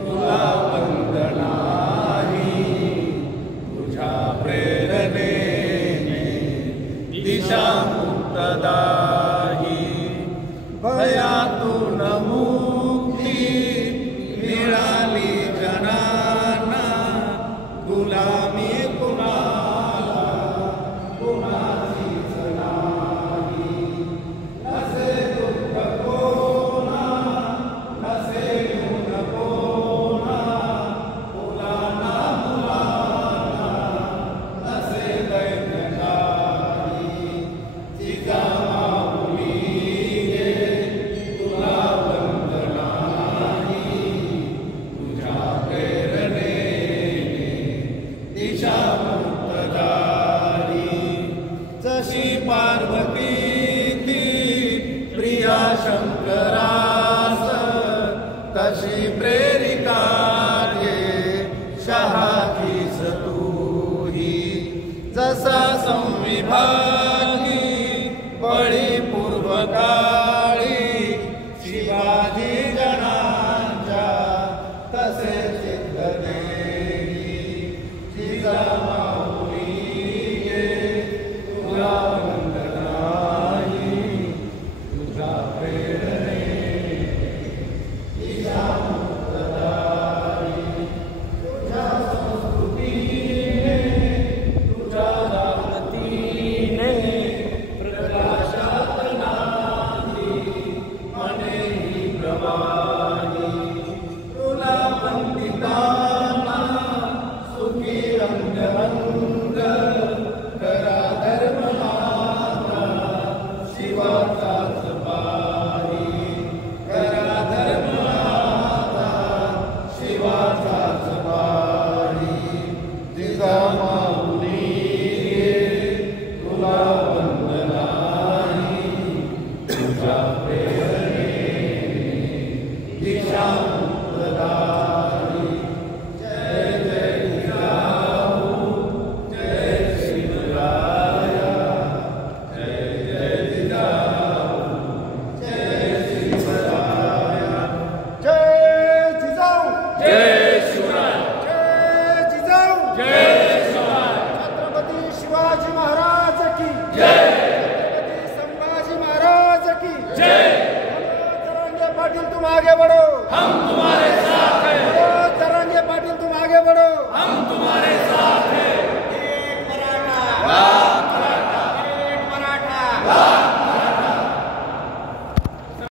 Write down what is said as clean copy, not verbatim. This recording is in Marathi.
तुला वंदनाही तुझ्या प्रेरणेने दिशा मुक्तदाही भयातून मुक्ती मिळाली जनांना गुलामी कुणाला कुणाचीच नाही नसे दुःख कोणा नसे गुण कोणा मुलांना मुलांना नसे दैन्य काही तिचा माऊली गे तुला वंदनाही तुझ्या प्रेरणेने दिशा मुक्तदारी जशी पार्वती ती प्रिया शंकरास तशी प्रेरिका रे शहाकीस तूही जसा संविभागी बळी पूर्वकाळी शिवाजी जनांच्या तसे चित्तदेही जिजा माऊली गे तुला वंदनाही तुझ्या प्रेरणेने दिशा मुक्तदारी तुझ्या संस्कृतीने तुझ्या दानतीने प्रकाशात नांदी मनेही प्रवाही तुला वंदिताना सुखी रंग करा धर्म माता शिवाचाच पारी करा धर्म माता शिवाचाच पारी जिजा माऊली गे तुला वंदनाही तुझ्या प्रेरणेने दिशा मुक्तदारी जय जय जिजाऊ जय शिवराया जय जय जिजाऊ जय शिवराया जय जिजाऊ जय शिवराय जय जिजाऊ जय शिवराय छत्रपती शिवाजी महाराज की जय छत्रपती संभाजी महाराज की जय मनोज जरांगे पाटील तुम आगे बढ़ो।